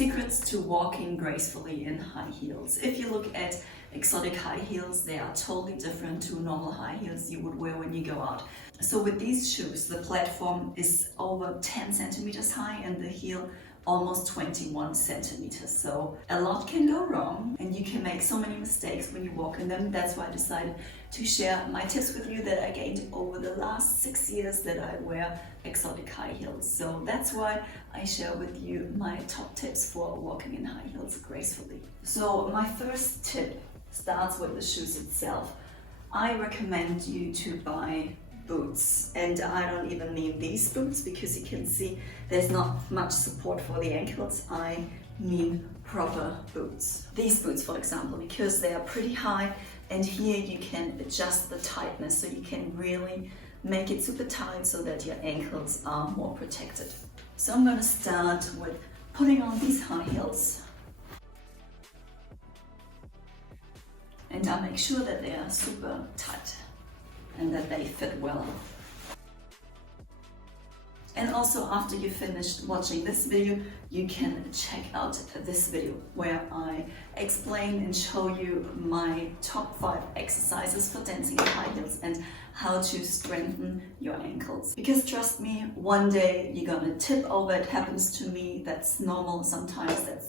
secrets to walking gracefully in high heels. If you look at exotic high heels, they are totally different to normal high heels you would wear when you go out. So with these shoes, the platform is over 10 centimeters high and the heel almost 21 centimeters. So a lot can go wrong and you can make so many mistakes when you walk in them. That's why I decided to share my tips with you that I gained over the last 6 years that I wear exotic high heels. So that's why I share with you my top tips for walking in high heels gracefully. So my first tip starts with the shoes itself. I recommend you to buy boots, and I don't even mean these boots because you can see there's not much support for the ankles. I mean proper boots. These boots, for example, because they are pretty high and here you can adjust the tightness, so you can really make it super tight so that your ankles are more protected. So I'm going to start with putting on these high heels, and I make sure that they are super tight and that they fit well. And also, after you finished watching this video, you can check out this video where I explain and show you my top 5 exercises for dancing in high heels and how to strengthen your ankles. Because trust me, one day you're gonna tip over. It happens to me. That's normal. Sometimes that's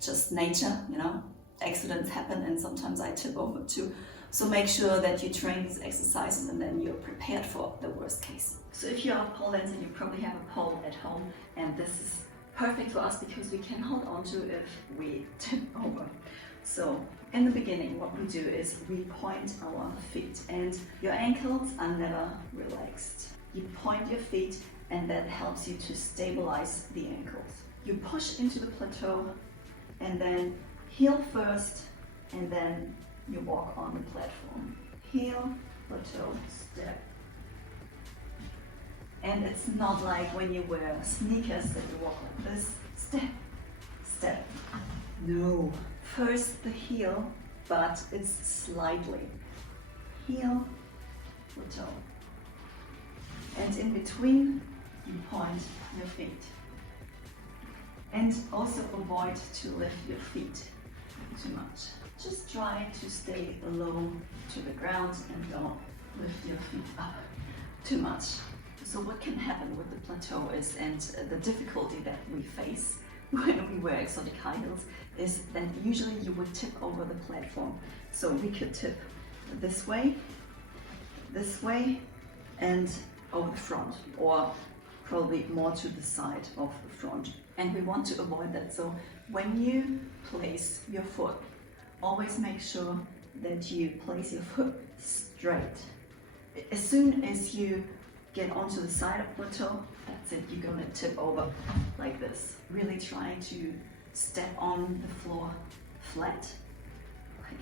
just nature, you know. Accidents happen and sometimes I tip over too. So make sure that you train these exercises and then you're prepared for the worst case. So if you're a pole dancer, you probably have a pole at home, and this is perfect for us because we can hold on to if we tip over. So in the beginning, what we do is we point our feet, and your ankles are never relaxed. You point your feet and that helps you to stabilize the ankles. You push into the plateau and then heel first, and then you walk on the platform. Heel, plateau, step. And it's not like when you wear sneakers that you walk like this. Step, step. No. First the heel, but it's slightly. Heel, plateau. And in between, you point your feet. And also avoid to lift your feet too much. Just try to stay low to the ground and don't lift your feet up too much. So what can happen with the plateau is, and the difficulty that we face when we wear exotic high heels, is that usually you would tip over the platform. So we could tip this way, and over the front, or probably more to the side of the front. And we want to avoid that. So when you place your foot, always make sure that you place your foot straight. As soon as you get onto the side of the plateau, that's it, you're gonna tip over like this. Really try to step on the floor flat, like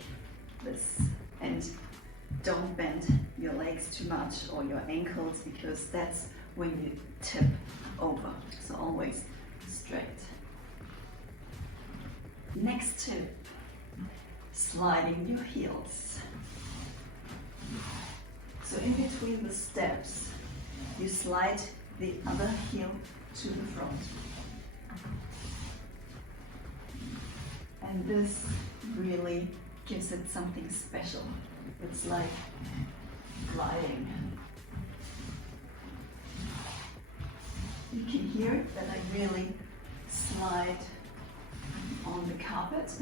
this. And don't bend your legs too much or your ankles, because that's when you tip over. So always straight. Next tip, sliding your heels. So in between the steps, you slide the other heel to the front. And this really gives it something special. It's like gliding. You can hear it that I really slide on the carpet.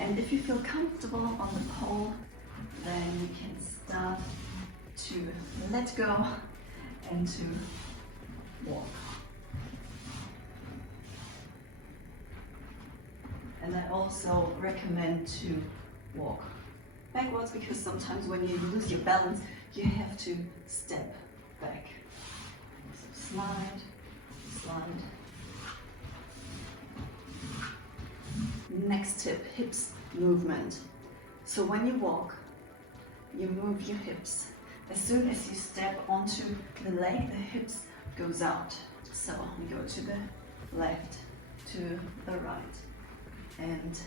And if you feel comfortable on the pole, then you can start to let go and to walk. And I also recommend to walk backwards, because sometimes when you lose your balance, you have to step back. So slide, slide. Next tip, hips movement. So when you walk, you move your hips. As soon as you step onto the leg, the hips goes out. So we go to the left, to the right, and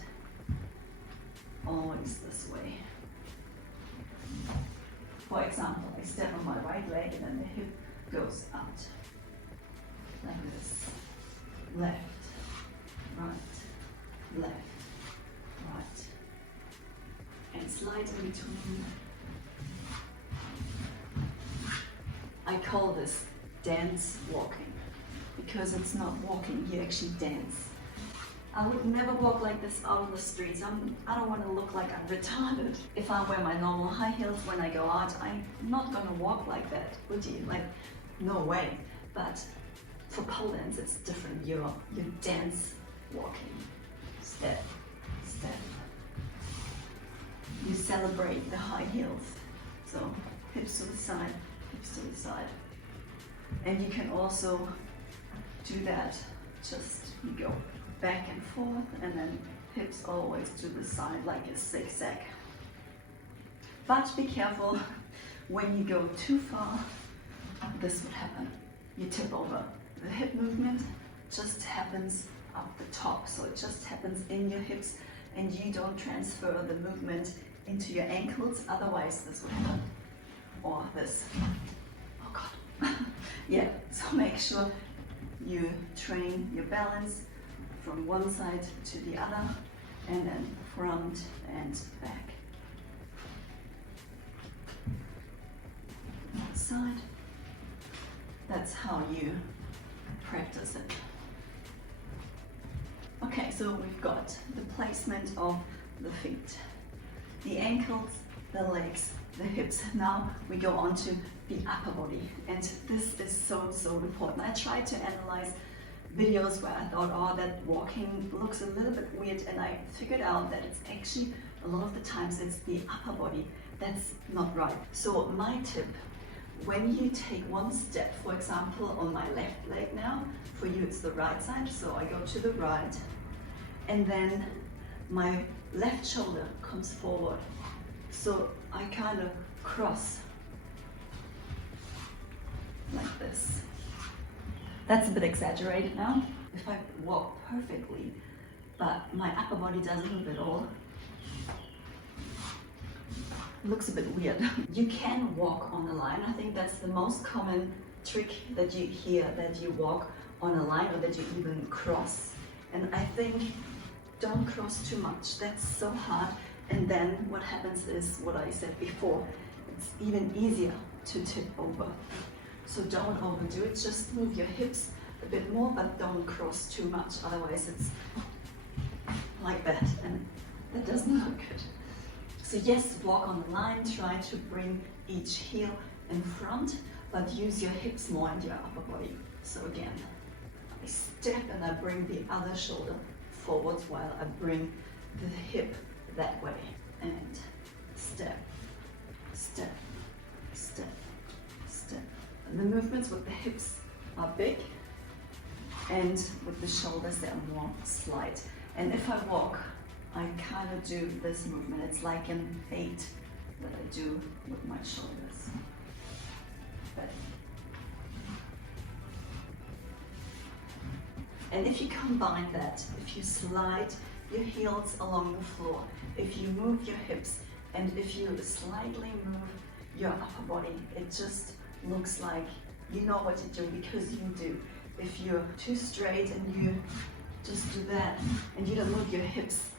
always this way. For example, I step on my right leg and then the hip goes up. left, right, left, right. And slide in between. I call this dance walking because it's not walking, you actually dance. I would never walk like this out on the streets. I don't want to look like I'm retarded. If I wear my normal high heels when I go out, I'm not gonna walk like that, would you? Like, no way. But for pole dance, it's different. You're dance walking. Step, step. You celebrate the high heels. So hips to the side, hips to the side. And you can also do that, just you go back and forth and then hips always to the side like a zigzag. But be careful, when you go too far, this would happen. You tip over. The hip movement just happens up the top, so it just happens in your hips and you don't transfer the movement into your ankles, otherwise this would happen. Or this. Oh God. Yeah, so make sure you train your balance from one side to the other and then front and back. One side. That's how you practice it. Okay, so we've got the placement of the feet, the ankles, the legs, the hips. Now we go on to the upper body, and this is so important. I tried to analyze videos where I thought, oh, that walking looks a little bit weird, and I figured out that it's actually, a lot of the times, it's the upper body that's not right. So my tip, when you take one step, for example, on my left leg now, for you it's the right side, so I go to the right, and then my left shoulder comes forward. So I kind of cross like this. That's a bit exaggerated now. If I walk perfectly, but my upper body doesn't move at all, it looks a bit weird. You can walk on a line. I think that's the most common trick that you hear, that you walk on a line or that you even cross. And I think don't cross too much. That's so hard. And then what happens is what I said before. It's even easier to tip over. So don't overdo it. Just move your hips a bit more, but don't cross too much. Otherwise it's like that, and that doesn't look good. So yes, walk on the line. Try to bring each heel in front, but use your hips more and your upper body. So again, I step and I bring the other shoulder forwards while I bring the hip that way. And step, step, step, step. And the movements with the hips are big, and with the shoulders they are more slight. And if I walk, I kind of do this movement. It's like an 8 that I do with my shoulders. But and if you combine that, if you slide your heels along the floor, if you move your hips, and if you slightly move your upper body, it just looks like you know what to do, because you do. If you're too straight and you just do that and you don't move your hips,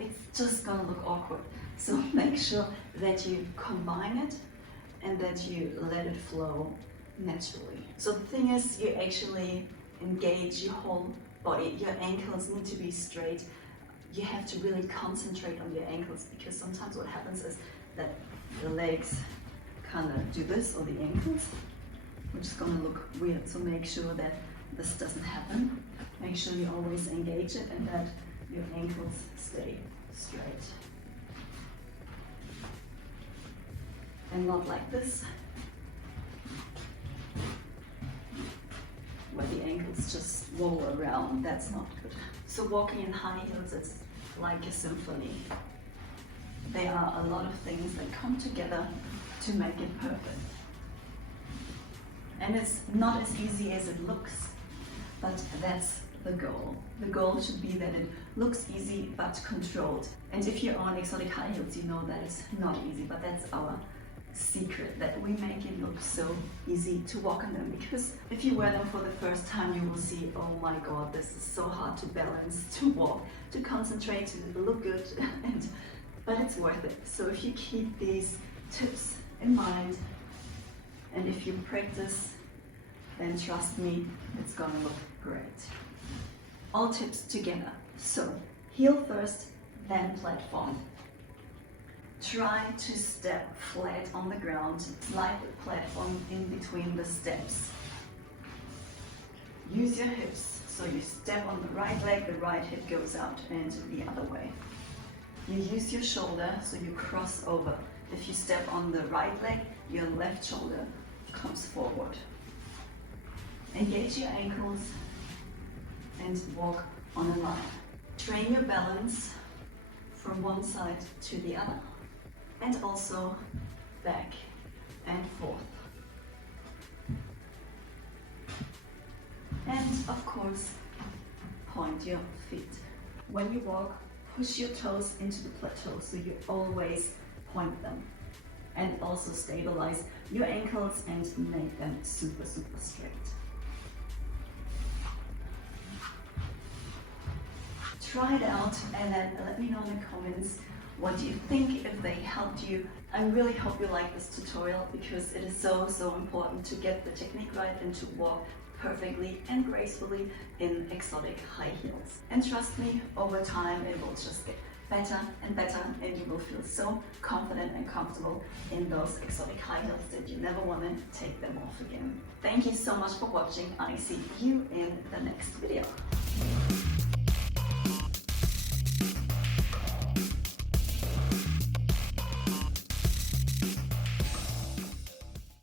it's just gonna look awkward. So make sure that you combine it and that you let it flow naturally. So the thing is, you actually engage your whole body. Your ankles need to be straight. You have to really concentrate on your ankles, because sometimes what happens is that the legs kind of do this, or the ankles, which is gonna look weird. So make sure that this doesn't happen. Make sure you always engage it and that your ankles stay straight. And not like this, where the ankles just roll around. That's not good. So walking in high heels, it's like a symphony. There are a lot of things that come together to make it perfect. And it's not as easy as it looks, but that's the goal. The goal should be that it looks easy but controlled. And if you own exotic high heels, you know that it's not easy, but that's our secret that we make it look so easy to walk on them, because if you wear them for the first time, you will see, oh my god, this is so hard to balance, to walk, to concentrate, to look good, but it's worth it. So if you keep these tips in mind and if you practice, then trust me, it's gonna look great. All tips together. So heel first, then platform. Try to step flat on the ground, slide the platform in between the steps. Use your hips, so you step on the right leg, the right hip goes out and the other way. You use your shoulder, so you cross over. If you step on the right leg, your left shoulder comes forward. Engage your ankles and walk on a line. Train your balance from one side to the other, and also back and forth. And of course, point your feet. When you walk, push your toes into the plateau, so you always point them. And also stabilize your ankles and make them super, super straight. Try it out and then let me know in the comments what do you think, if they helped you. I really hope you like this tutorial, because it is so, so important to get the technique right and to walk perfectly and gracefully in exotic high heels. And trust me, over time it will just get better and better, and you will feel so confident and comfortable in those exotic high heels that you never want to take them off again. Thank you so much for watching. I see you in the next video.